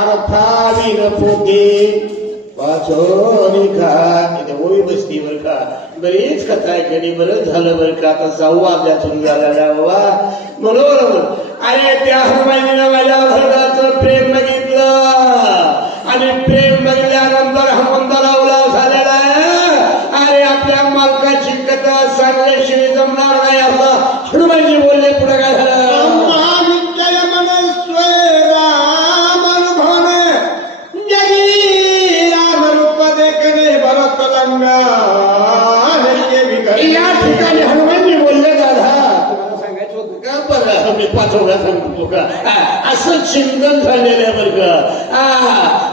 अर्थाविन पोटे वाचोनी का इथे ओळी बसती बर का. बरीच कथा आहे कधी बरं झालं बरं का. आता 6वा अध्याय सुरू झालेला बाबा. म्हणून अरे त्या हनुमानीनं माझ्या भरताचं प्रेम बघितलं आणि प्रेम बघितल्यानंतर हनुमंताला उलाव झालेला आहे. अरे आपल्या मालकाची कथा सांगल्याशिवाय जमणार नाही असं हनुमानजी बोलले. पुढे काय झालं. या ठिकाणी हनुमानजी बोलले दादा तुम्हाला सांगायचं होतं का. बरं मी 5 सांगतो का. असं चिंतन झालेलं बरं का.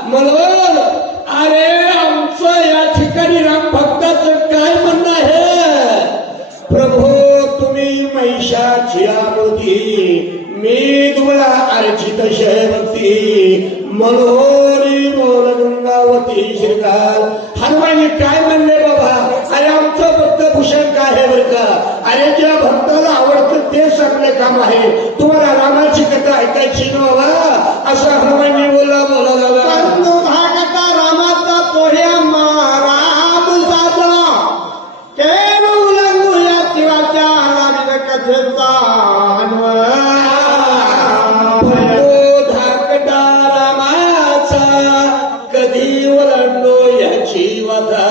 म्हणून अरे आमचं या ठिकाणी राम भक्ताचं काय म्हणणं आहे. प्रभू तुम्ही महिषाची आकृती मी तुम्हाला अर्चित शयभक्ती मनोरी बोल गंगावती श्रीकाल. हनुमानजी काय म्हणले बाबा. अरे आमचं भक्तभूषण काय आहे बरं का. अरे ज्या भक्ताला आवडतं तेच आपले काम आहे. तुम्हाला रामाची कथा ऐकायची न बाबा असं हनुमानजी बोलला. भागता रामाचा पोह्या राम साधला केवळ उलंघूया शिवाच्या रामीन कथेचा धाकटा रामाचा कधी ओलांडलो याची वाथा.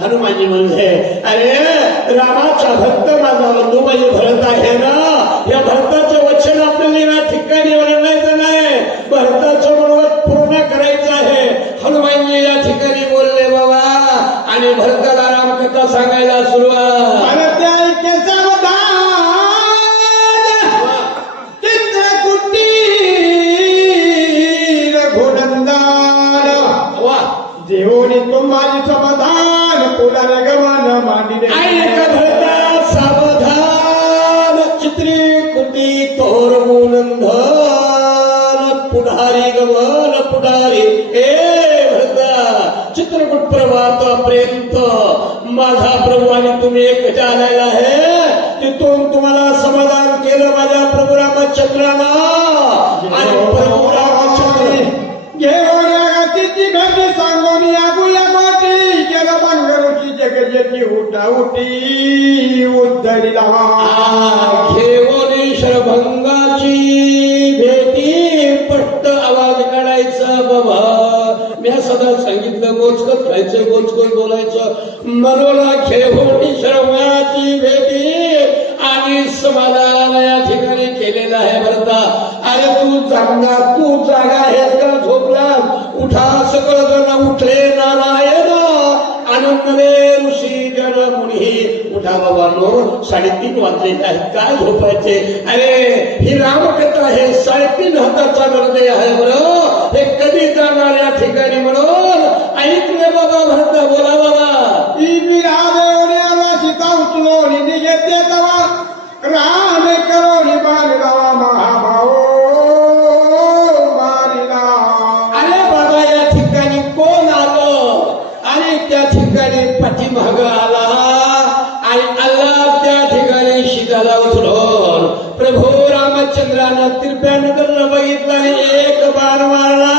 हनुमानजी म्हणजे अरे रामाचा भक्त माझा बंधू म्हणजे भरत आहे ना. या भरताचं वचन आपल्याला या ठिकाणी ओलांडायचं नाही. भरताचं मनोगत पूर्ण करायचं आहे. हनुमानजी या ठिकाणी बोलले बाबा आणि भरताला रामकथा सांगायला सुरुवात. देवोनी तुम्हाला समाधान पुढारे गमान मांडिले भरता सावधान चित्रीकुटी तोर मुनंदन पुढारी गमन पुढारी. ए भरता चित्रकूट प्रभातापर्यंत माझा प्रभू आणि तुम्ही एक आलेला आहे. तिथून तुम्हाला समाधान केलं माझ्या प्रभू रामचंद्राला. आणि प्रभू रामचंद्र घेऊन तिची भेटी सांगून यागुया गोटी केलं बंगरूची जगजेची उठा उठी उद्धरीला घेऊन शरभंगाची भेटी पट्ट आवाज काढायचा बाबा. मी सदा सांगितलं गोचकत खायचं गोचकत बोलायचं. मनोला घेऊन शरभंगाची भेटी आणि समाधान या ठिकाणी केलेला आहे भरता. अरे तू जागा आहेस का झोपला. उठा सकळ जण उठले नारायण आनंदले ऋषी जन मुनी. उठा बाबांनो 3:30 वाजलेले आहेत काय झोपायचे. अरे ही रामकथा आहे 3:30 हाताचा निर्णय आहे बरं. हे कधी जाणार या ठिकाणी म्हणून ऐकले बाबा. भरता बोला बाबा. सीता उचलो निघेते तवा राम करो बांधवा महाभाऊ मारिला. अरे बाबा या ठिकाणी कोण आलं आणि त्या ठिकाणी पाठीमाग आला आणि अल्लाह त्या ठिकाणी सीताला उचलून प्रभू रामचंद्रानं तिरप्यानगरला बघितलं आणि एक बाण मारला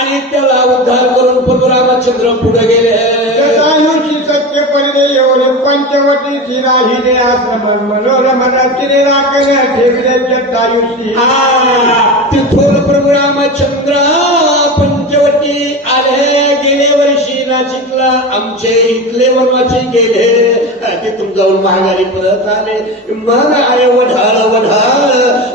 आणि त्याला उद्धार करून प्रभू रामचंद्र पुढे गेले. सत्य परिणे येऊन पंचवटी राहिले आश्रम मनोरम रात्री राखण्या ठेवले जटायुषी. तिथून प्रभू रामचंद्र पंचवटी आले. गेले वर्षी नाशिकला आमचे इथले वनवासी गेले. तिथून जाऊन माघारी परत आले. मन आहे वढाळ वढाळ.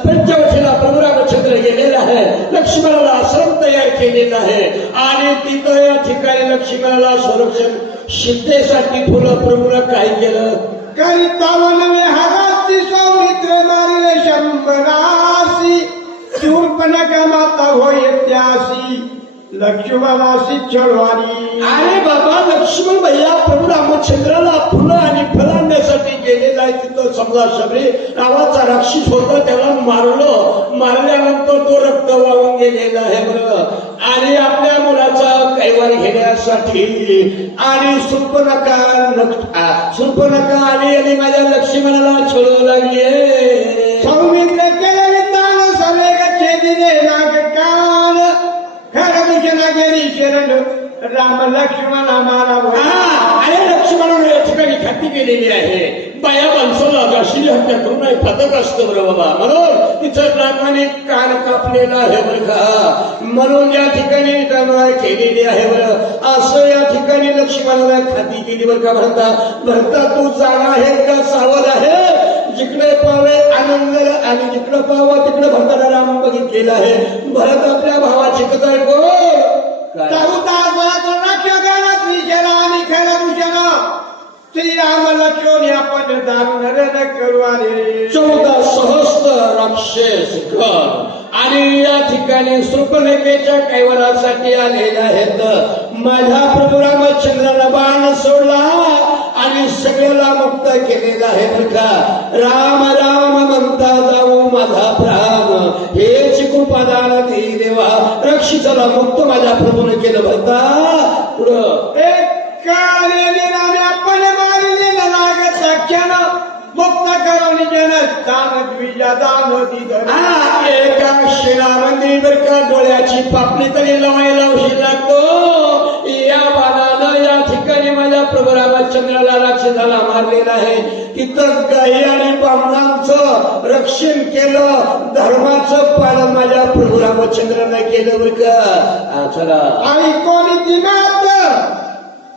पंचवटीला प्रभू रामचंद्र गेलेला आहे. लक्ष्मणाला आश्रम तयार केलेला आहे आणि तिथं या ठिकाणी लक्ष्मणाला संरक्षण शिद्धेसाठी फुलं प्रभूला काय केलं. काही तावन हाराची सौमित्र मारले 100 शूर्पणखा माता होय त्यासी लक्ष्मणाशी छळवाणी. अरे बाबा लक्ष्मण भैया प्रभू रामचंद्राला फुलं आणि फलं आणण्यासाठी गेलेला आहे. तिथं समजा शबरी नावाचा राक्षस होता त्याला मारलं. मारल्यानंतर तो रक्त वाहून गेलेला आहे बरं. आणि आपल्या मुलाचा कैवार घेण्यासाठी आणि सुर्पणखा आली आणि माझ्या लक्ष्मणाला छळू लागली. सौमित्र केले विद्वान सवेग छेदिले नागकाल शरण राम लक्ष्मण मारा अरे लक्ष्मणाने या ठिकाणी खाती केलेली आहे. बाया माणसाला गाशीली हत्या करू नये पथक असतं बरं बाबा. म्हणून तिथं नागाने कान कापलेला आहे बरं का. म्हणून या ठिकाणी कामाला केलेली आहे बरं. असं या ठिकाणी लक्ष्मणाला खाती केली बरं का. भरता तू जागा आहे का सावध आहे. जिकडे पावे आनंद आणि जिकडे पावा तिकडे भरताना राम बघितलेला आहे. भरत आपल्या भावाची कथा ऐको श्रीराम लक्ष्मण आपण दारुण करू आले. 14 सहस्त्र राक्षस गण आणि या ठिकाणी शृंखलेखेच्या कैवरासाठी आलेले आहेत. माझ्या प्रभू रामचंद्राला बाण सोडला आणि सगळ्याला मुक्त केलेला आहे बरं का. राम राम म्हणता जाऊ माझा प्राण हेच कृपादान दे देवा. रक्षिताला मुक्त माझ्या प्रभूने केलं भरता. पुढं आपण मारिले लागत क्षण मुक्त करून जन दान द्विजा दान दिधन. एका शिला मंदिर बर का डोळ्याची पापणी तरी लावायला उशीर लागतो. या बाणानं या ठिकाणी माझ्या प्रभू रामचंद्राला राक्षसाला मारलेला आहे. तिथं गाई आणि ब्राह्मणांचं रक्षण केलं. धर्माचं पालन माझ्या प्रभू रामचंद्राने केलं बर का. चला आणि कोणी ती मात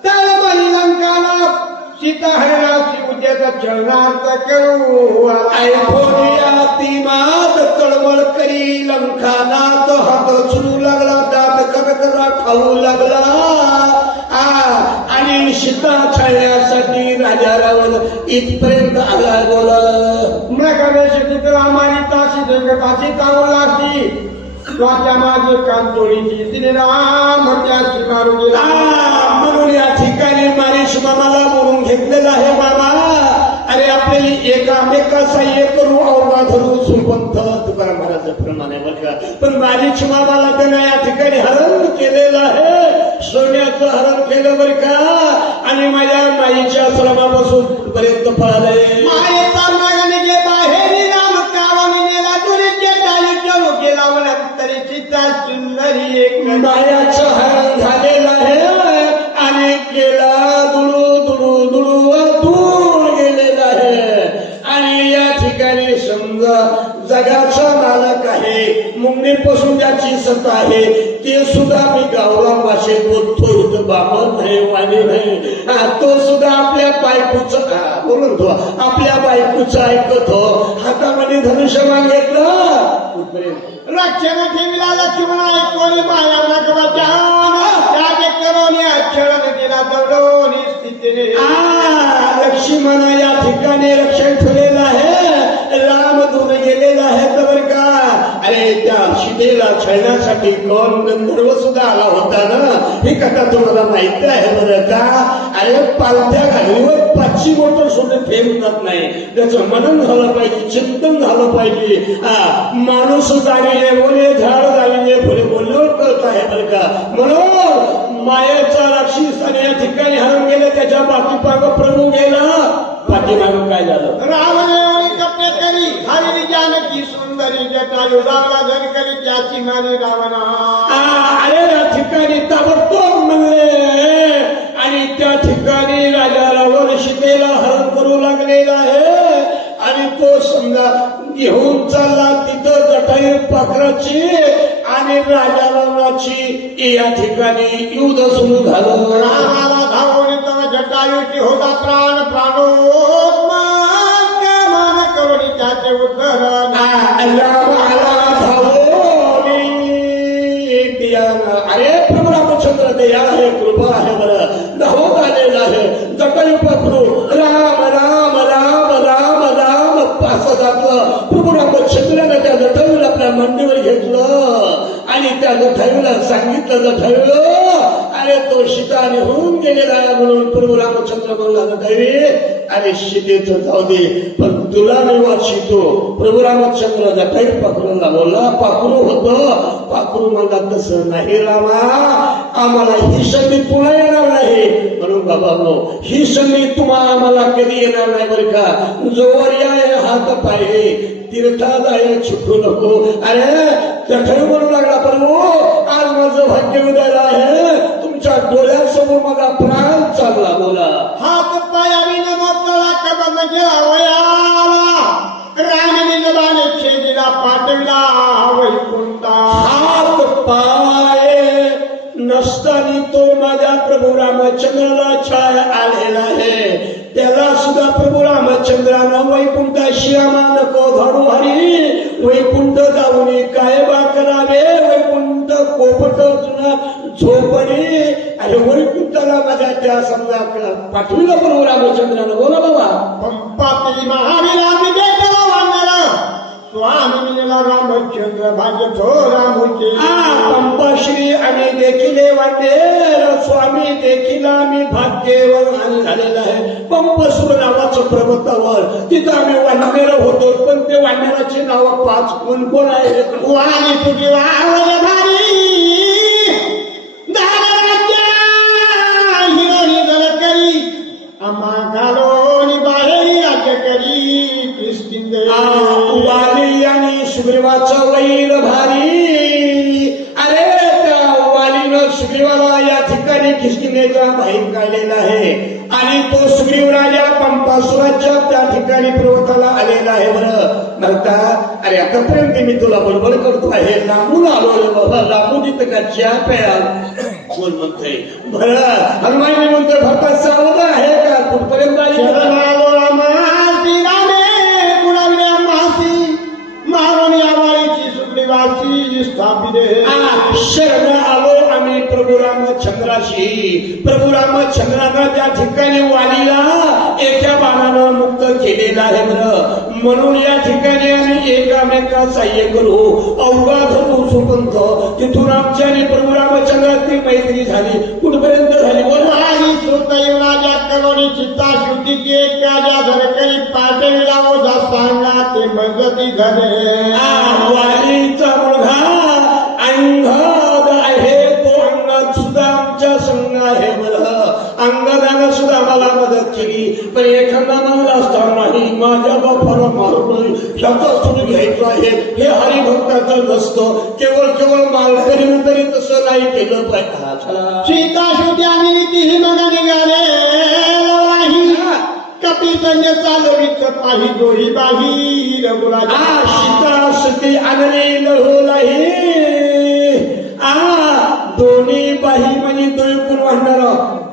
तळमळी लंकाला सीता हरणाची उद्याचा चरणार्थ करू. ऐकोनिया ती मात तळमळ करी लंकानात हात सुरू लागला. दात कगतरा खाऊ लागला. आणि सीता छळण्यासाठी राजा रावण इथपर्यंत आला. बोला मृगवेश तिथं आम्हाला ताशी जगताशी चालू लागती. स्वाच्या माझे कांतोळीची श्रीराम त्याशी मारू गेला. म्हणून या ठिकाणी मारीश मामाला बोलून घेतलेला आहे. मामा अरे आपल्याला एकामेका सहाय्य करू अवघा धरू सुपंथ तुकाराम महाराज प्रमाणे बरं का. पण मारीच मामाला त्यानं या ठिकाणी हरण केलेलं आहे. सोन्याचं हरण केलं बरं का. आणि माझ्या माईच्या श्रमापासून पर्यंत पळाले. मायेचा मागणे गे बाहेरी राम कावणी नेला तुरीचे टाळी चलू गेला. तरी सीता सुंदरी एक मायाचं हरण झालेलं आहे. आणि गेला दुडू दुडू दुडू दूर गेलेला आहे. आणि या ठिकाणी समजा जगाचा मालक आहे. मुंगीपासून ज्याची सत्ता आहे ते सुद्धा मी गावरान भाषेत बोलतो. इथं बामण नाही वाणी नाही. तो सुद्धा आपल्या बायकोचं बोलून तो आपल्या बायकोचं ऐकतो. हातामध्ये धनुष्य मागितलं रक्षण ठेवला लक्ष्मण कोणी माया त्यागे करून अक्षरण दिला दौडवणी स्थितीने. लक्ष्मण या ठिकाणी रक्षण ठेवलेलं आहे. राम दूर गेलेला आहे तर का. अरे त्या सीतेला छळण्यासाठी कोण गंधर्व सुद्धा आला होता ना. ही कथा तुम्हाला माहिती आहे बरं का. अरे पालथ्या घालीवर 5 मोटर सोडून फेम जात नाही. त्याचं मनन झालं पाहिजे. चिंतन झालं पाहिजे. माणूस जाणीले बोले झाड जाणीले फुले बोलल्यावर कळत आहे बरं का. म्हणून मायाचा राक्षसाने या ठिकाणी हरण गेलं. त्याच्या पाठीमाग प्रभू गेला. पाठीमाग काय झालं. रावणे कपडे करी झालेली जानकी सुंदरी जटायू रावला धन करी त्याची माने रावणा. अरे या ठिकाणी ताबडतोब म्हणले. आणि त्या ठिकाणी राजा रावण सीतेला हरण करू लागलेला आहे. आणि तो समजा घेऊन चालला तिथं जटायू पाखराची आणि राजा रावणाची या ठिकाणी युद्ध सुरू झालं. रामाला धावून तर जटायूची होता प्राण मान करून त्याचे उद्धरण. राम आला धावून. अरे प्रभू रामचंद्र दया आहे कृपा आहे बरं. धावत आलेला आहे. जटायू पाखरू राम राम राम राम राम असं घातलं. प्रभू रामचंद्राने त्या जटायूला आपल्या मांडीवर घेतलं आणि त्या जटायूला सांगितलं जटायू अरे तो सीता निघून गेलेला आहे. म्हणून प्रभू रामचंद्र म्हणला जटायू अरे सीतेचं जाऊ दे पण तुला मी वाचितो. प्रभू रामचंद्र जटायू पाखरूला बोलला. पाखरू होतं. पाखरू म्हणला तसं नाही रामा. आम्हाला ही संधी पुन्हा येणार नाही. म्हणून बाबा ही संधी तुम्हाला आम्हाला कधी येणार नाही बरं का. जोवर या हात पाय तीर्थात आहे चुकू नको. अरे जटायू म्हणू लागला प्रभू आज माझं भाग्य उदयाला आहे. डोळ्यासमोर माझा प्राण चालला बोला. हात पायाविन मोतळा कबन वयाला रामिनी जबाने छेदिला पाठविला वैकुंठा. हात पाय नसताना तो माझ्या प्रभू रामचंद्राला छाया आलेला आहे. त्याला सुद्धा प्रभू रामचंद्रानं वैकुंठाशी आम्हा नको धाडू हरी. वैकुंठ जाऊन काय बा करावे. वैकुंठ कोपट झोपणे आणि वैकुंठाला माझ्या त्या समजा पाठविलं प्रभू रामचंद्रानं. बोला बाबा. पंपाती महावीरा विवेकला वांगला स्वामी मिळाला रामचंद्र भाग्य थो रामुचे. पंपाश्री आम्ही देखील वाटे स्वामी देखील आम्ही भाग्यवान झालेला आहे. पंपसूर नावाचं पर्वतावर तिथं आम्ही वाढलेलो होतो. पण ते वाढण्याची नावं 5 कोण आहे. वाणी तुझी वावळ भारी हिरोनी जल करी आम्हा घालोनी बाहेरी राज्य करी किष्किंधे. वाली आणि सुग्रीवाचं वैर भारी. अरे त्या वालीनं सुग्रीवाला या ठिकाणी किष्किंधेचा बाहेर काढलेला आहे. आणि तो सुग्रीव राजा पंपासुराच्या त्या ठिकाणी पर्वताला आलेला आहे. बरं म्हणता अरे आतापर्यंत मी तुला बडबड करतो आहे. लांबून आलो बाबा. लांबून तिथं का चहा प्या कोण म्हणतोय. बरं हनुमान म्हणतोय भरता सावध आहे का. कुठपर्यंत आली. शरण आलो आम्ही प्रभू रामचंद्राशी. प्रभू रामचंद्रानं त्या ठिकाणी वालीला एका बाणानं मुक्त केलेला आहे. बरं म्हणून या ठिकाणी आम्ही एकामेका सहाय्य करू. अवघा धरू सुपंथ. तिथून आमच्या आणि प्रभू रामचंद्राची मैत्री झाली. कुठपर्यंत झाली. वाली सुतयुराजा करोनी चित्ता शुद्धी के काजा धरकरी पाठविला ओझा सांगा ते मगती धरे. वालीचा मुलगा अंगद आहे. तो अंगद सुद्धा आमच्या संग आहे. बरं अंगदानं सुद्धा मला मदत केली. पण एखादा मानला असता नाही. माझ्या बापाला मारून ह्याचा सुरू घ्यायचा आहे हे हरिभक्ताचं नसतं. केवळ मालकरीनं तरी तसं नाही केलं पाहिजे. सीता शुद्धी आणि तीही मग निघाले कपी संजय चालवित पाही दोही बाही रघुराजा. सीता सती आणली लढोलाही. दोन्ही बाही म्हणजे दोन वाहणार.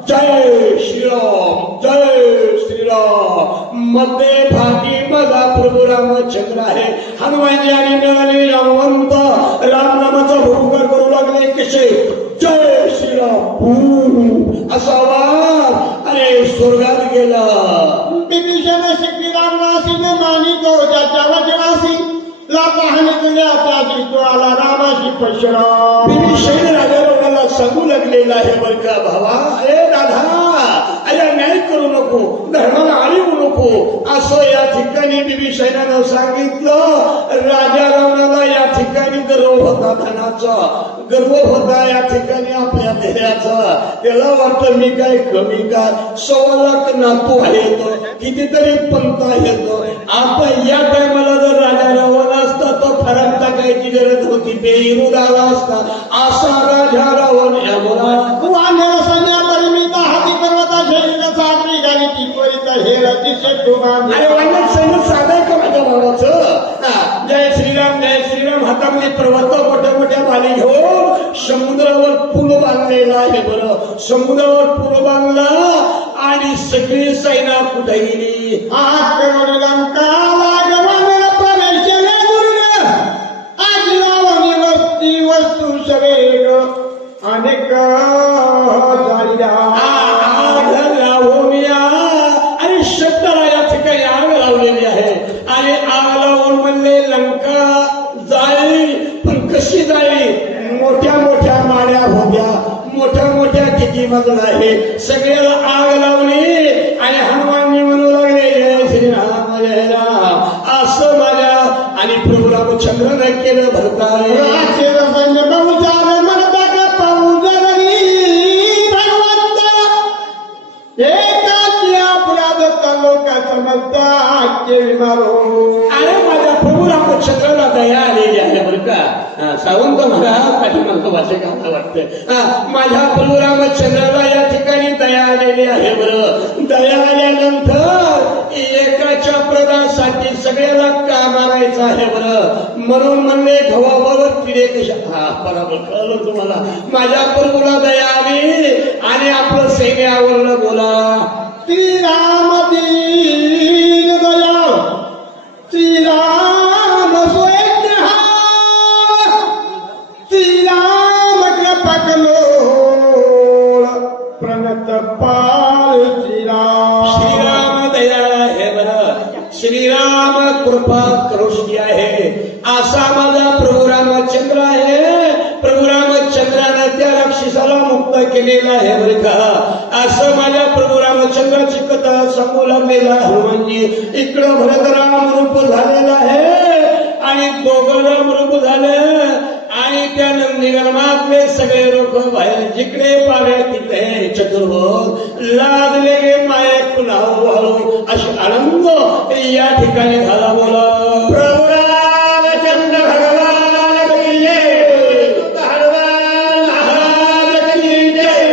जय श्रीराम जय श्रीराम. मध्ये भागी माझा प्रभू रामचंद्र आहे. हनुमानजी आणि मिळाले रामवंत राम नामाचा भूकार करू लागले. कसे जय श्रीराम असा आवाज अरे स्वर्गात गेला. विभीषण श्रीराम राशी मानितो ज्याच्या वचनाशी लापाहन तुझ्या त्याची तो आला रामाशी परशुराम. विभीषण राजा सांगू लागलेला आहे. बरं का भावा. ए दादा अरे न्याय करू नको. धर्माला आळीवू नको असं या ठिकाणी विभीषणानं सांगितलं. राजा रावणाला या ठिकाणी गर्व होता धनाचा. गर्व होता या ठिकाणी आपल्या ध्येयाचा. त्याला वाटतं मी काय कमी का. 1.25 लाख नातू आहेत. कितीतरी पंत आहेत. आता या टायमाला जर राजा रावण असता तो फरक टाकायची गरज होती. बेविरोध आला असता. असा राजा रावण या बोला. वानर संज्ञा परिमिता हाती पर्वता शैल सागरी गाणी ती त्वरित हेर अतिशय दुमान. अरे वानर सैन्य साधाय का माझ्या भावाचं. जय श्रीराम हातामध्ये पर्वत मोठ्या बाली घेऊन समुद्रावर पूल बांधलेला आहे. बरं समुद्रावर पूल बांधला आणि सगळी सैना कुठे गेली. आठ करोडी लंका लागवानर प्रवेश गुरुन आज लावणी वस्ती वस्तू सवेग अनेक आणि शब्दाला या ठिकाणी आग लावलेली आहे. आणि आग लावून म्हणले लंका जाळली. पण कशी जाळली. मोठ्या माड्या होत्या. मोठ्या किती मजल आहे. सगळ्याला आग लावली. आणि हनुमानजी म्हणू लागले जय श्रीराम जय राम असं माझ्या आणि प्रभू रामचंद्रनं केलं. भरताय अरे माझ्या प्रभू रामचंद्राला दया आलेली आहे. बरं का. सावंत महाराज पाठीमा मला माझ्या गाणं वाटतं. माझ्या प्रभू रामचंद्राला या ठिकाणी दया आलेली आहे. बरं, दया आल्यानंतर एकाच्या प्रदासाठी सगळ्याला का मारायचं आहे. बरं, म्हणून म्हणले गव्हावर किडे कशा. बरोबर कळलं तुम्हाला. माझ्या प्रभूला दया आली आणि आपलं सैन्य आवरलं. बोला श्रीराम दीन दयाळ, श्रीराम स्वयं श्रीराम कृपा कलोळ प्रणत पाल श्रीराम. श्रीराम दयाळ आहे. बरं, श्रीराम कृपा करुष्टी आहे. असा माझा प्रभू रामचंद्र आहे. प्रभू रामचंद्रानं त्या राक्षसाला मुक्त केलेला आहे. बरं का, असं माझ्या प्रभू रामचंद्राची कथा सांगू लागलेला हनुमानजी. इकडं भरतराम रूप झालेला आहे आणि दोघं राम रूप झाले आणि त्या नंदीगर्मातले सगळे लोक बाहेर जिकडे पावे तिकडे चतुर्भुज लादले गे माये पुन्हा वाळू अशी आनंद या ठिकाणी झाला. बोला प्रभू रामचंद्र भगवान की जय, हनुमान महाराज की जय.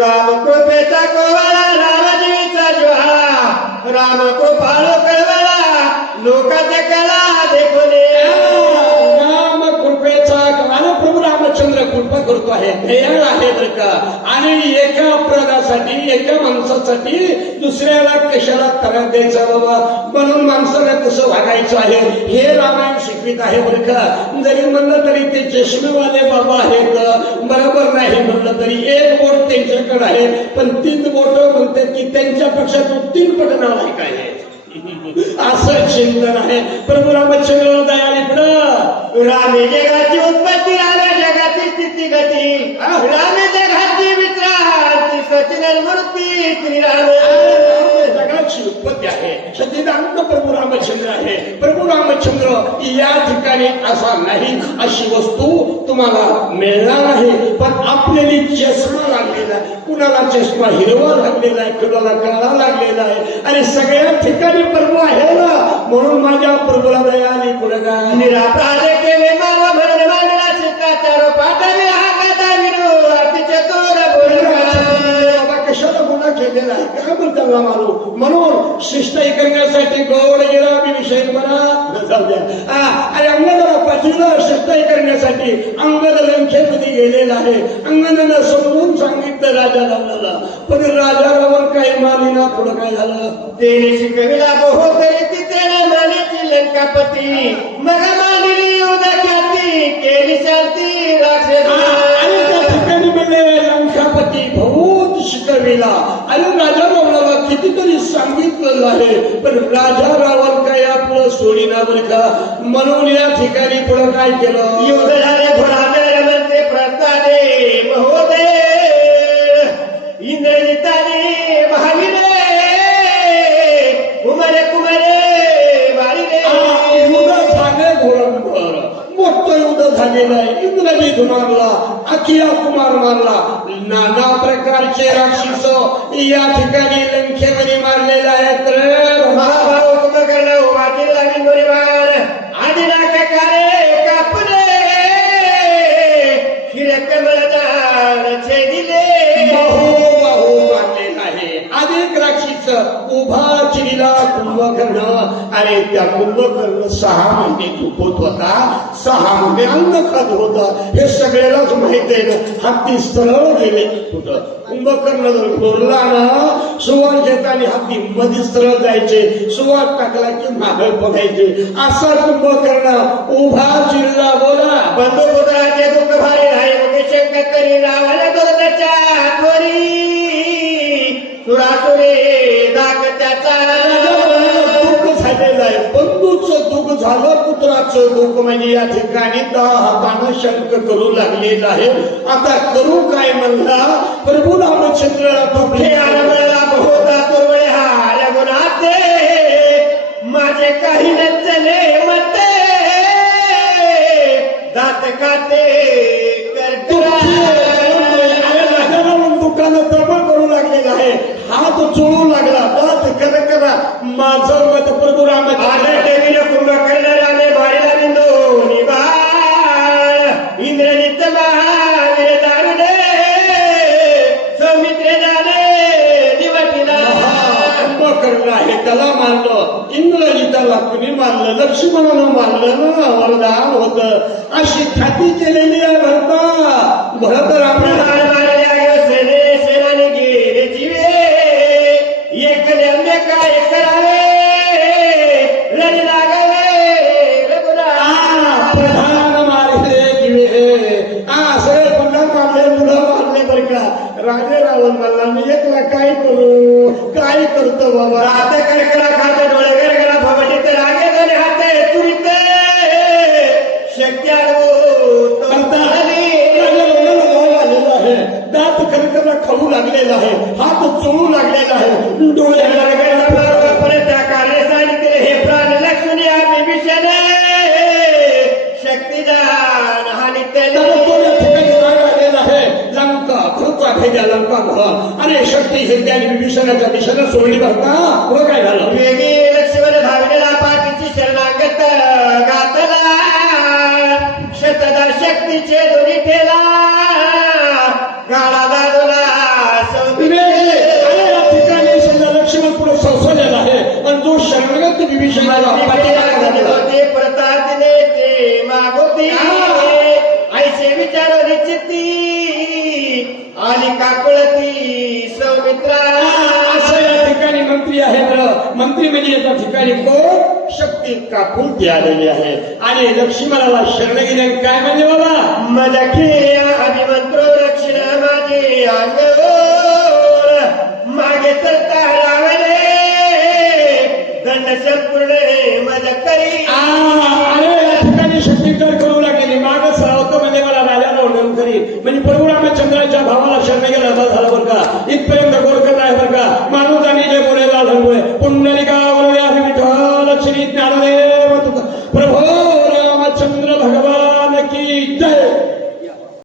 राम कृपेचा कोवळा रामजीचा ज्वाळा, राम कृपाळू कळवळा लोकांच्या कला देखोले. राम कृपेचा आणि प्रभू रामचंद्र कृपा करतो आहे, दयाळ आहे. बरं का, आणि एका अपराधासाठी एका माणसासाठी दुसऱ्याला कशाला त्रास द्यायचा बाबा. म्हणून माणसाला कसं वागायचं आहे हे रामायण शिकवित आहे. बरं का, जरी म्हणलं तरी ते चष्मेवाले बाबा आहेत, बरोबर नाही म्हणलं तरी एक बोट त्यांच्याकडे आहे, पण 3 बोट म्हणतात की त्यांच्यापेक्षा तो 3 पट नालायक आहे. असं चिंतन आहे. प्रभू रामचंद्र दयाळीकडं. रामे जगाची उत्पत्ती, रामे जगाची स्थिती गती, रामे जगाची विचारची सचिन मूर्ती श्रीराम. जगाची उत्पत्ती आहे, सच्चिदानंद प्रभू रामचंद्र आहे. प्रभू रामचंद्र या ठिकाणी असा नाही, अशी वस्तू तुम्हाला मिळणार नाही. पण आपल्याला चष्मा लागलेला आहे, कुणाला चष्मा हिरवा लागलेला आहे, कुणाला काळा लागलेला आहे, आणि सगळ्या ठिकाणी प्रभू आहे ना. म्हणून माझ्या प्रभूला दया आली. पुढे काय निरापराध केले मावा भरण मांडला शिकाचार पाठाने हाकाचा विरो अतिचे तोर बोल कशाला गुन्हा केलेला आहे, काय म्हणताना मारू. म्हणून शिष्टाई करण्यासाठी गौड गेला मी विषय म्हणा जाऊ द्या. आणि अंगदाला पाठवलं शिष्टाई करण्यासाठी. अंगद लंकेमध्ये गेलेला आहे. अंगदानं समजून सांगितलं राजा रावणाला, पण राजा रावण काही मानिना. पुढं काय झालं, तेने शिकविला बहु तरी तिथे मानेची लंकापती, मग मानली उदा ख्याती केली शांती राक्षस. आणि त्या ठिकाणी म्हणजे लंकापती बहुत शिकविला आणि राजा रावणाला कितीतरी सांगितलेलं आहे, पण राजा रावण काय आपलं सोडीना. बरं का, म्हणून या ठिकाणी पुढं काय केलं, युद्ध झाले घोडाने रमते प्रस्ताने महोदय इंद्रजिताने महावीरे कुमारे कुमारे बाळीरे. युद्ध झाले घोडंबर, मोठं युद्ध झालेलं आहे. इंद्रजित मारला, अखिया कुमार मारला, नाना प्रकारचे राक्षस या ठिकाणी लंकेमध्ये मारलेले आहेत. महाभाऊ कुंभकर्ण वाटेल लागली गोरीबार आधी नाटकारे कापले हिरे कमळदार छेदिले. बाहू मारलेला आहे. अधिक राक्षस उभा चिरीला कुंभकर्ण, आणि त्या कुंभकर्ण 6 महिने झोपत होता, 6 महिने अन्न खात होता. हे सगळ्यालाच माहित आहे ना. हत्ती सरळ गेले कुठं. कुंभकर्ण जर घोरला ना, सुवार घेताना हत्ती मध्ये सरळ जायचे, सुवार टाकला की मागे बघायचे. असा कुंभकर्ण उभा चिरला. बोला बंधुपुत्राचे दुःख भारी नाही मुखे शंका करी रावण दुर्दच्या आठवरी सुरासुरे दाग त्याचा. दुःख झालेलं आहे. बंधूचं दुःख झालं, पुत्राचं दुःख म्हणजे या ठिकाणी 10 हातानं शंक करू लागलेलं आहे. आता करू काय म्हणला प्रभू रामचंद्र हे आरमळला बहुता तुरवळे हार गुणाते माझे काही नचले मते दात खाते दुःखानं तळमळ करू लागलेला आहे. हात चोळू लागला, दात करा माझं मत प्रभू रामचंद्र. कुंभकर्ण राणे बारीला बिंदू निभा मानलं लक्ष्मणानं मानलं ना वरदान होत अशी ख्याती केलेली आहे भरता भरत आपल्याला सेनाने गेले जीवे एकले अंबे काय करावे लढ लागावे प्रधान मारले जिवे सगळे पुन्हा मारले मुलं मारले बर का राजे रावण म्हणला मी एकला काय करू काय करतो बाबा रात कडकडा खाते डोळे गरगरा भवटी तर आगे झाले हाते तुरीते शक्ती दात कणकणा खाऊ लागलेला आहे हात चोळू लागलेला आहे डोळे त्या कार्य सांगितले हे प्राण लक्ष्मी आपले विषय शक्तिदान हा नित्य लंका घर अरे शक्ती हे त्याने विभीषणाच्या दिशेनं सोडली भरता पुढं काय झालं वेगी लक्ष्मण धावलेला पाठीची शरणागत गातला शतदा शक्तीचे दोन्ही ठेला गाळा दादोला या ठिकाणी समजा लक्ष्मण पुढे संसवलेला आहे आणि जो शरणागत विभीषणाला होते प्रताप दिले ते मागोती ऐसे विचार निश्चिती आली काकुळती सौमित्रा असं या ठिकाणी मंत्री आहे बरं मंत्री म्हणजे एका ठिकाणी कोण शक्ती काकुळती आलेली आहे आणि लक्ष्मणाला शरण गेले काय म्हणजे बाबा मदखे अभिमंत्रो रक्षण माझे अंगोर मागे सरता लावले दंड संपूर्ण मदत करी अरे या ठिकाणी शक्ती तर करू लागलेली माग सरावतो म्हणजे मला राजाला वर्णन करी म्हणजे